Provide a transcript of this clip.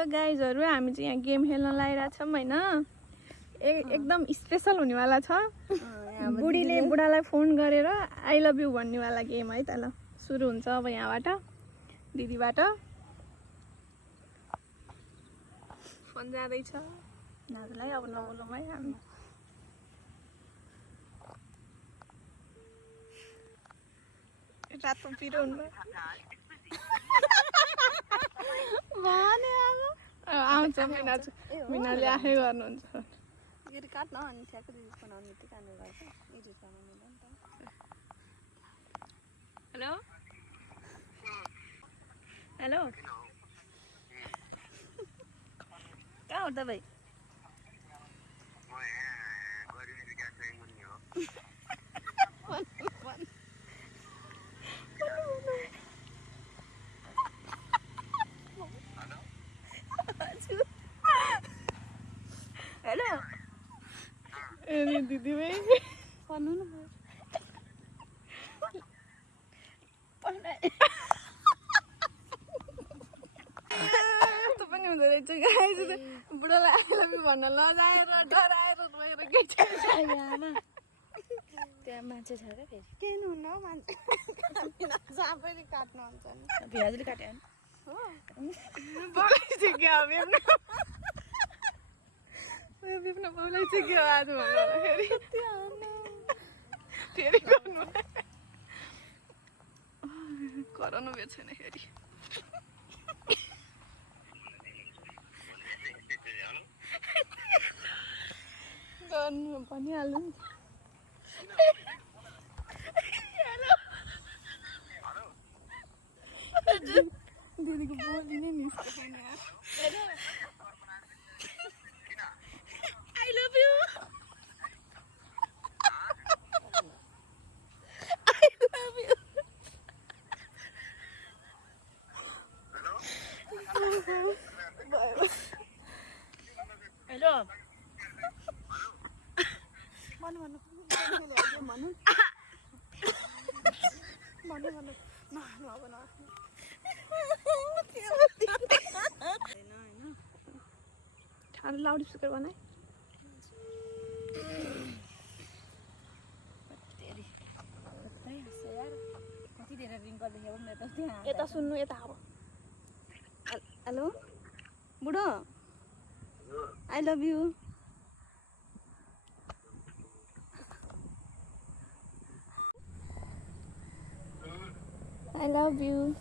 Hello गाइजहरु हामी चाहिँ यहाँ गेम खेल्न लागिरहेको छौं हैन एकदम स्पेशल हुनेवाला छ बुढीले बुढालाई फोन गरेर आई लभ यु भन्नेवाला गेम है त ल सुरु हुन्छ अब यहाँबाट दिदीबाट फोन जाँदै छ नाजुलाई अब नबोलौँ है हामी रातो पिरो हुनु भने आउँछ मिनाले आफै गर्नुहुन्छ यो काट्न अनि ठ्याक्कै दिदी बनाउने त्यो काट्नु गर्छ एडिट बनाउनु नि त हेलो हेलो कहाँ हो तपाईँ हेलो ए दिदी भाइ भन्नु न त पनि हुँदो रहेछ गाइस बुढालाई आई लभ यु भन्न लजाएर डराएर गएर आमा त्यहाँ मान्छे छ क्या फेरि केही हुन्न हौ मान्छे जहाँ पनि काट्नु हुन्छ नि भिराजले काट्यो बोलाइसक्यो क्या बिप्न बोलाइसक्यो क्या आज भन्दाखेरि फेरि गर्नु कराउनु भएको छैन फेरि गर्नु भनिहाल्नु नि दिदीको बोली नै निस्केको छैन I love you I love you hello भन्नु भन्नु अब न ठाडो लाउड स्पिकर बनाए कति धेरै रिङ गर्दै यता सुन्नु यता अब हेलो बुढो I love you I love you.